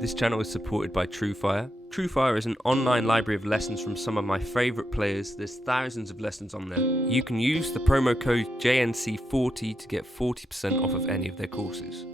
This channel is supported by TrueFire. TrueFire is an online library of lessons from some of my favourite players. There's thousands of lessons on there. You can use the promo code JNC40 to get 40% off of any of their courses.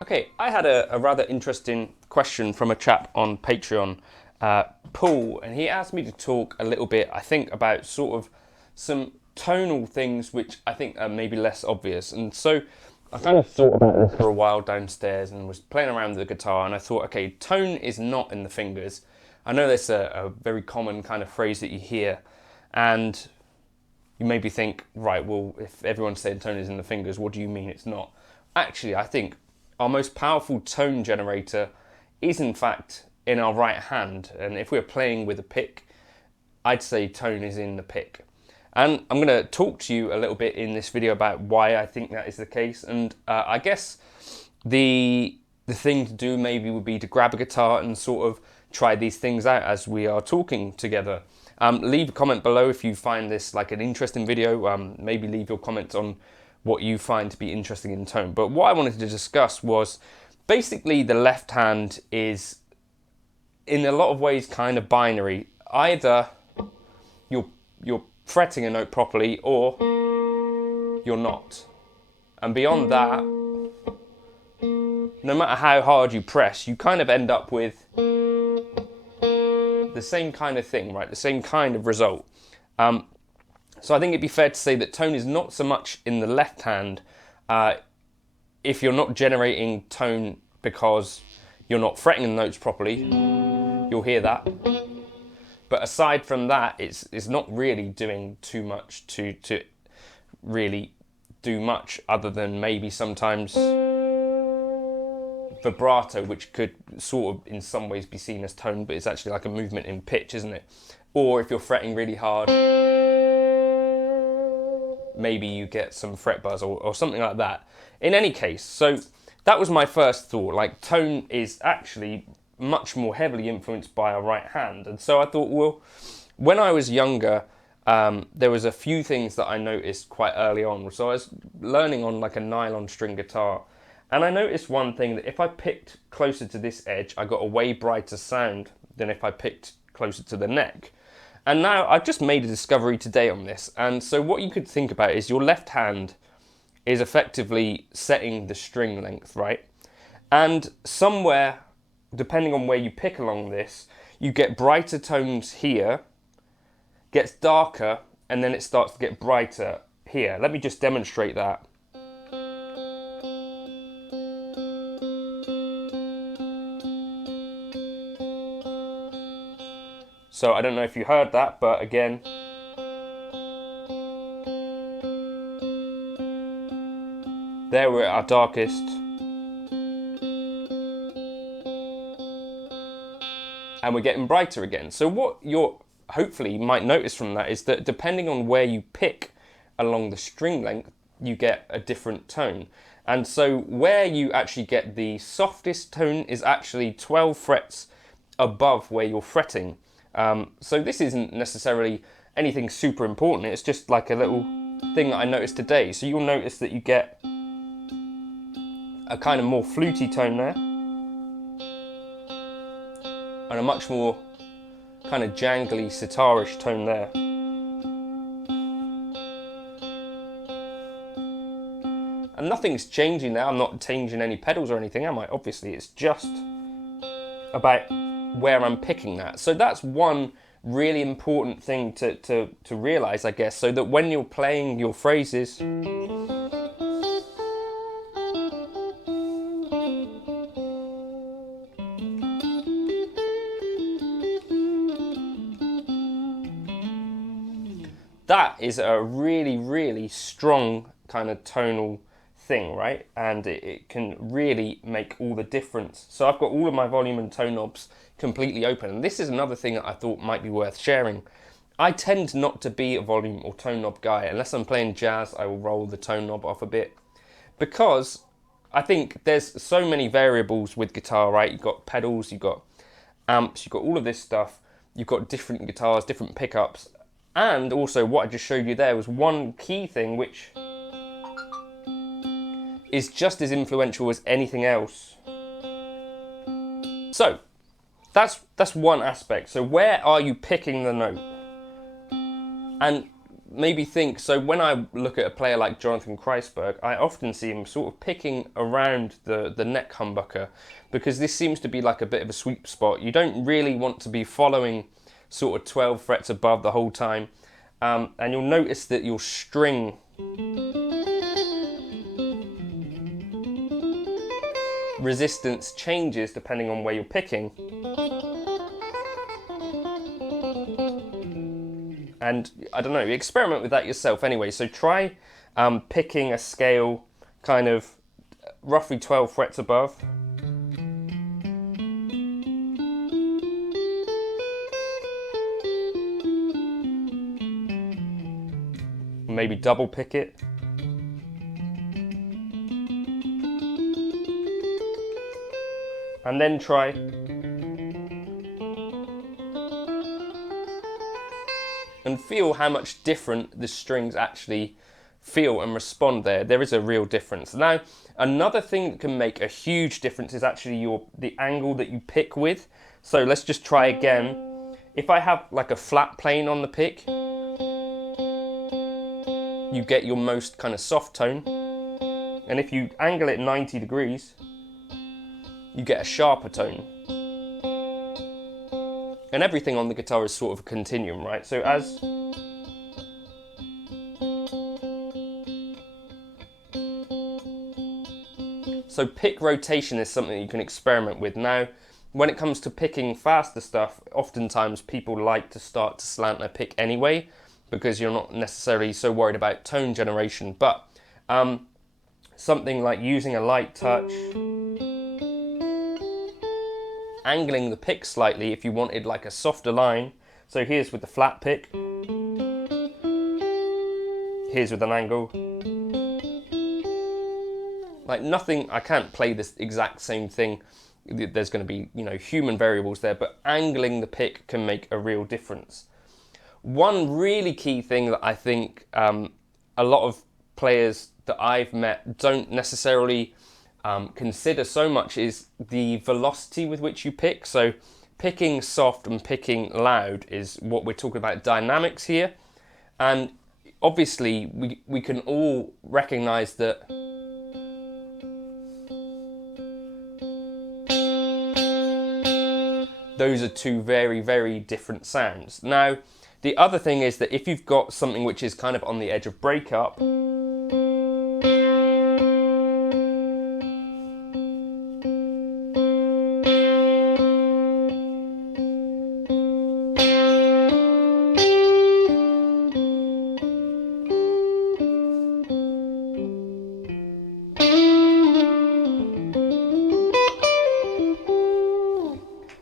Okay, I had a rather interesting question from a chap on Patreon, Paul, and he asked me to talk a little bit, I think, about sort of some tonal things which I think are maybe less obvious. And so I kind of thought about this for a while downstairs and was playing around with the guitar, and I thought, okay, tone is not in the fingers. I know that's a very common kind of phrase that you hear, and you maybe think, right, well, if everyone's saying tone is in the fingers, what do you mean it's not? Actually, I think our most powerful tone generator is in fact in our right hand, and if we're playing with a pick, I'd say tone is in the pick. And I'm going to talk to you a little bit in this video about why I think that is the case, and I guess the thing to do maybe would be to grab a guitar and sort of try these things out as we are talking together. Leave a comment below if you find this like an interesting video. Maybe leave your comments on what you find to be interesting in tone. But what I wanted to discuss was basically the left hand is in a lot of ways kind of binary. Either you're fretting a note properly or you're not. And beyond that, no matter how hard you press, you kind of end up with the same kind of thing, right? The same kind of result. So I think it'd be fair to say that tone is not so much in the left hand if you're not generating tone because you're not fretting the notes properly, you'll hear that. But aside from that, it's not really doing too much to really do much other than maybe sometimes vibrato, which could sort of in some ways be seen as tone, but it's actually like a movement in pitch, isn't it? Or if you're fretting really hard, maybe you get some fret buzz or something like that. In any case, so that was my first thought, like tone is actually much more heavily influenced by our right hand. And so I thought, well, when I was younger, there was a few things that I noticed quite early on. So I was learning on like a nylon string guitar, And I noticed one thing, that if I picked closer to this edge, I got a way brighter sound than if I picked closer to the neck. And now I've just made a discovery today on this. And so what you could think about is your left hand is effectively setting the string length, right? And somewhere, depending on where you pick along this, you get brighter tones here, gets darker, and then it starts to get brighter here. Let me just demonstrate that. So I don't know if you heard that, but again. There we're at our darkest. And we're getting brighter again. So what you're hopefully you might notice from that is that depending on where you pick along the string length, you get a different tone. And so where you actually get the softest tone is actually 12 frets above where you're fretting. So this isn't necessarily anything super important, it's just like a little thing that I noticed today. So you'll notice that you get a kind of more fluty tone there, and a much more kind of jangly sitarish tone there. And nothing's changing now, I'm not changing any pedals or anything, am I? Obviously, it's just about where I'm picking that. So that's one really important thing to realise, I guess, so that when you're playing your phrases, that is a really, really strong kind of tonal thing, right? And it can really make all the difference. So I've got all of my volume and tone knobs completely open. And this is another thing that I thought might be worth sharing. I tend not to be a volume or tone knob guy. Unless I'm playing jazz, I will roll the tone knob off a bit. Because I think there's so many variables with guitar, right? You've got pedals, you've got amps, you've got all of this stuff. You've got different guitars, different pickups. And also what I just showed you there was one key thing which is just as influential as anything else. So that's one aspect. So where are you picking the note? And maybe think, so when I look at a player like Jonathan Kreisberg, I often see him sort of picking around the neck humbucker, because this seems to be like a bit of a sweet spot. You don't really want to be following sort of 12 frets above the whole time. And you'll notice that your string resistance changes depending on where you're picking. And I don't know, experiment with that yourself anyway. So try picking a scale kind of roughly 12 frets above. Maybe double pick it. And then try and feel how much different the strings actually feel and respond there. There is a real difference. Now, another thing that can make a huge difference is actually the angle that you pick with. So let's just try again. If I have like a flat plane on the pick, you get your most kind of soft tone. And if you angle it 90 degrees, you get a sharper tone. And everything on the guitar is sort of a continuum, right? So So pick rotation is something you can experiment with. Now, when it comes to picking faster stuff, oftentimes people like to start to slant their pick anyway, because you're not necessarily so worried about tone generation. But something like using a light touch, angling the pick slightly if you wanted like a softer line. So here's with the flat pick, here's with an angle. Like nothing, I can't play this exact same thing. There's going to be, you know, human variables there, but angling the pick can make a real difference. One really key thing that I think a lot of players that I've met don't necessarily consider so much is the velocity with which you pick. So picking soft and picking loud is what we're talking about, dynamics here. And obviously we can all recognize that those are two very, very different sounds. Now, the other thing is that if you've got something which is kind of on the edge of breakup,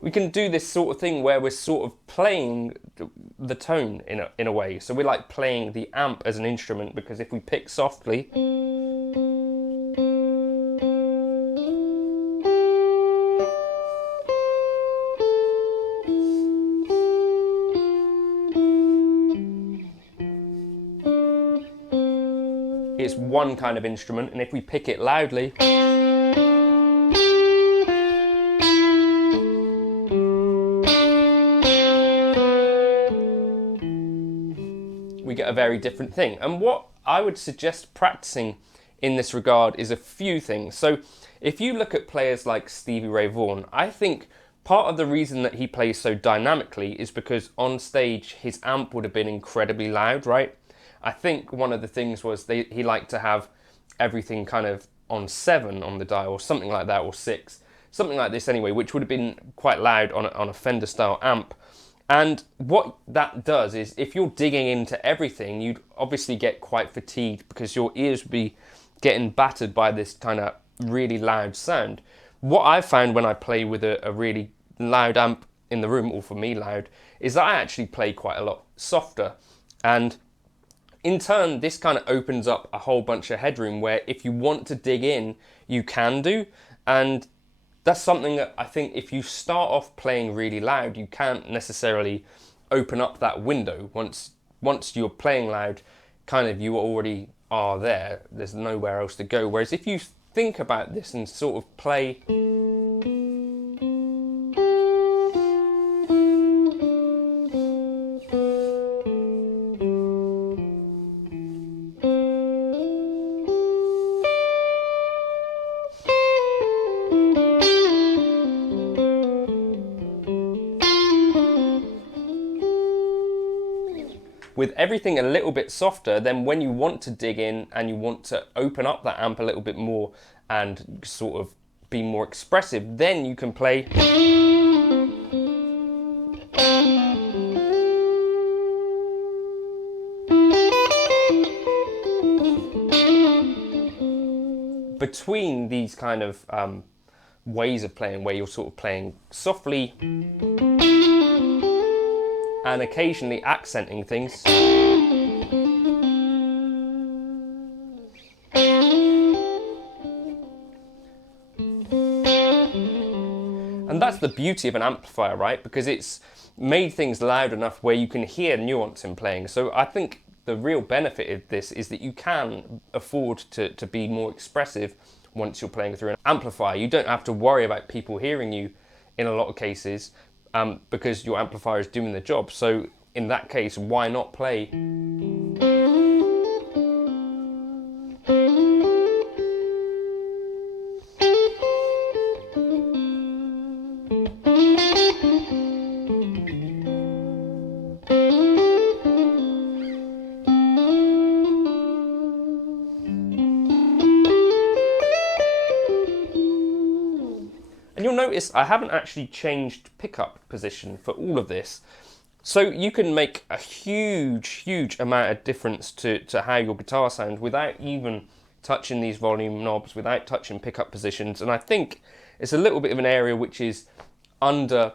we can do this sort of thing where we're sort of playing the tone in a way. So we're like playing the amp as an instrument, because if we pick softly, it's one kind of instrument, and if we pick it loudly, we get a very different thing. And what I would suggest practicing in this regard is a few things. So if you look at players like Stevie Ray Vaughan, I think part of the reason that he plays so dynamically is because on stage his amp would have been incredibly loud, right? I think one of the things was he liked to have everything kind of on 7 on the dial, or something like that, or 6, something like this anyway, which would have been quite loud on a Fender style amp. And what that does is, if you're digging into everything, you'd obviously get quite fatigued, because your ears would be getting battered by this kind of really loud sound. What I've found when I play with a really loud amp in the room, or for me loud, is that I actually play quite a lot softer. And in turn, this kind of opens up a whole bunch of headroom where if you want to dig in, you can do. And that's something that I think if you start off playing really loud, you can't necessarily open up that window. Once you're playing loud, kind of you already are there. There's nowhere else to go. Whereas if you think about this and sort of play with everything a little bit softer, then when you want to dig in and you want to open up that amp a little bit more and sort of be more expressive, then you can play between these kind of ways of playing, where you're sort of playing softly and occasionally accenting things. And that's the beauty of an amplifier, right? Because it's made things loud enough where you can hear nuance in playing. So I think the real benefit of this is that you can afford to be more expressive once you're playing through an amplifier. You don't have to worry about people hearing you in a lot of cases, because your amplifier is doing the job. So in that case, why not play? And you'll notice I haven't actually changed pickup position for all of this. So you can make a huge amount of difference to how your guitar sounds without even touching these volume knobs, without touching pickup positions. And I think it's a little bit of an area which is under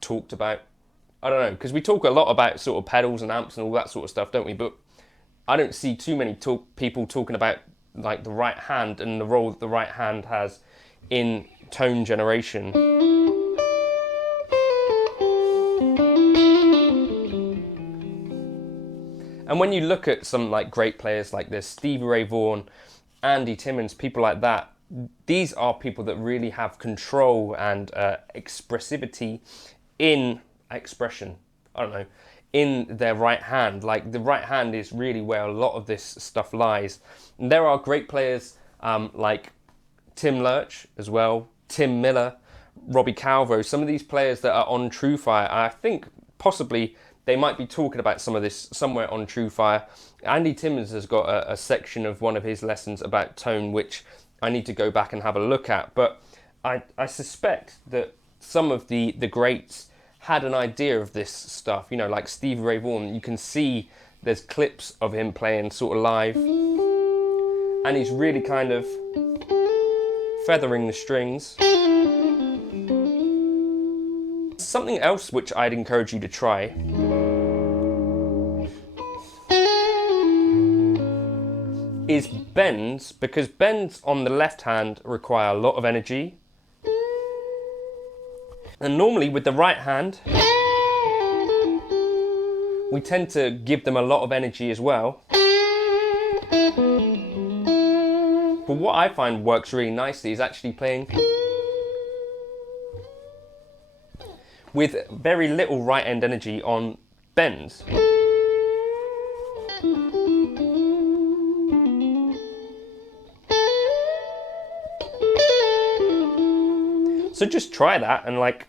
talked about. I don't know, because we talk a lot about sort of pedals and amps and all that sort of stuff, don't we? But I don't see too many people talking about like the right hand and the role that the right hand has in tone generation. And when you look at some like great players like this, Stevie Ray Vaughan, Andy Timmons, people like that, these are people that really have control and expressivity in expression. I don't know, in their right hand. Like the right hand is really where a lot of this stuff lies. And there are great players like Tim Lurch as well, Tim Miller, Robbie Calvo, some of these players that are on TrueFire. I think possibly they might be talking about some of this somewhere on TrueFire. Andy Timmons has got a section of one of his lessons about tone, which I need to go back and have a look at. But I suspect that some of the greats had an idea of this stuff. You know, like Stevie Ray Vaughan, you can see there's clips of him playing sort of live. And he's really kind of feathering the strings. Something else which I'd encourage you to try is bends, because bends on the left hand require a lot of energy. And normally with the right hand, we tend to give them a lot of energy as well. But what I find works really nicely is actually playing with very little right end energy on bends. So just try that and like,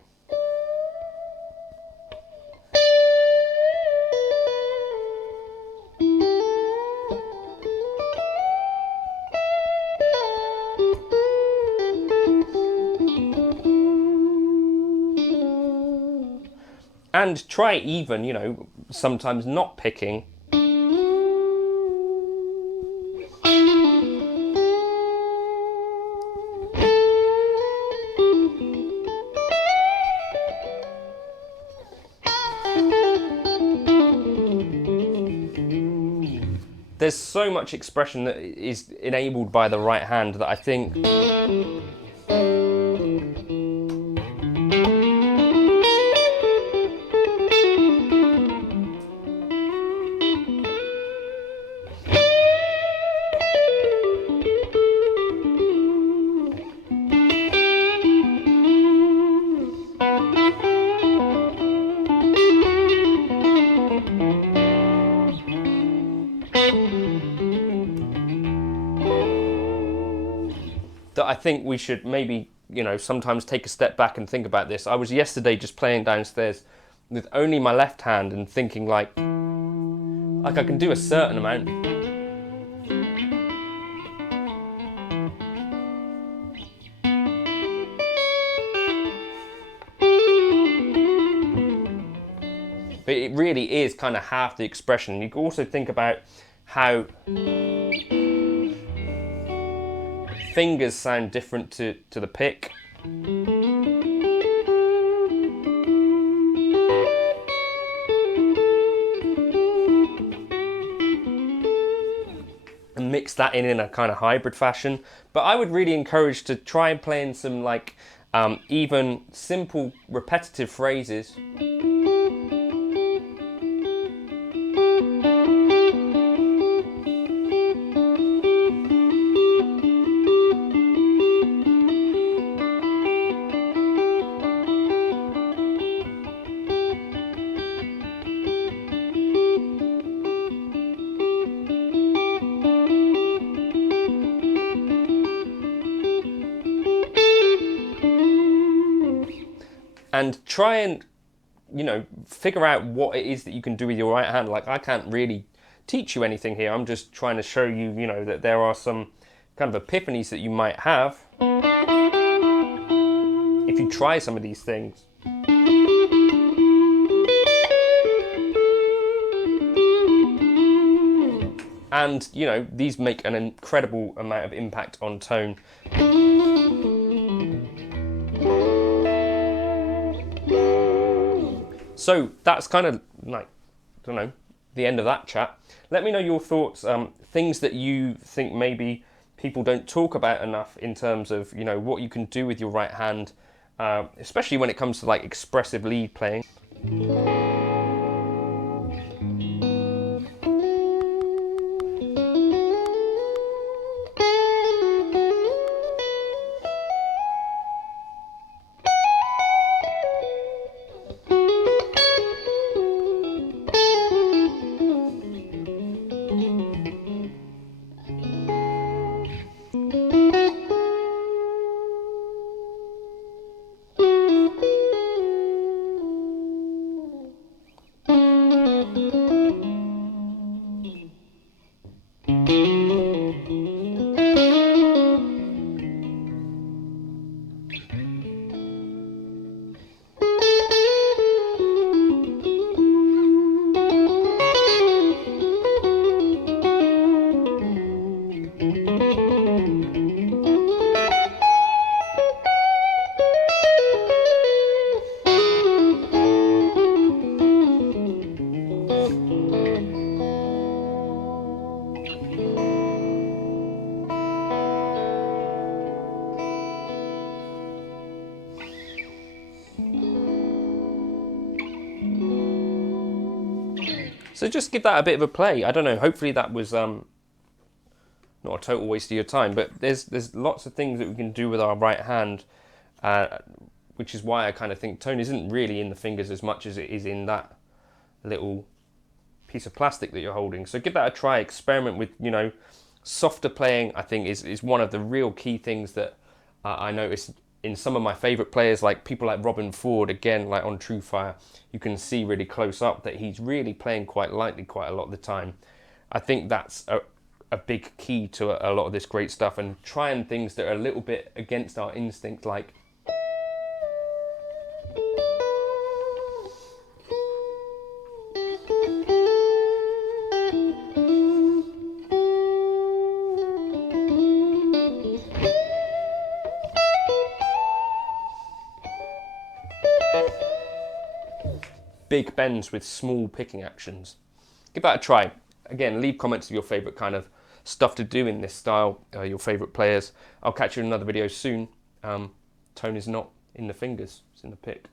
and try even, you know, sometimes not picking. There's so much expression that is enabled by the right hand that I think we should maybe, you know, sometimes take a step back and think about this. I was yesterday just playing downstairs with only my left hand and thinking like I can do a certain amount. But it really is kind of half the expression. You can also think about how fingers sound different to the pick. And mix that in a kind of hybrid fashion. But I would really encourage to try and play in some like even simple repetitive phrases. And try and, you know, figure out what it is that you can do with your right hand. Like, I can't really teach you anything here. I'm just trying to show you, you know, that there are some kind of epiphanies that you might have if you try some of these things. And, you know, these make an incredible amount of impact on tone. So that's kind of like, I don't know, the end of that chat. Let me know your thoughts, things that you think maybe people don't talk about enough in terms of, you know, what you can do with your right hand, especially when it comes to like expressive lead playing. So just give that a bit of a play. I don't know, hopefully that was not a total waste of your time, but there's lots of things that we can do with our right hand, which is why I kind of think tone isn't really in the fingers as much as it is in that little piece of plastic that you're holding. So give that a try, experiment with, you know, softer playing. I think is one of the real key things that I noticed in some of my favorite players, like people like Robin Ford, again, like on TrueFire, you can see really close up that he's really playing quite lightly quite a lot of the time. I think that's a big key to a lot of this great stuff, and trying things that are a little bit against our instinct, like big bends with small picking actions. Give that a try. Again, leave comments of your favourite kind of stuff to do in this style, your favourite players. I'll catch you in another video soon. Tone is not in the fingers, it's in the pick.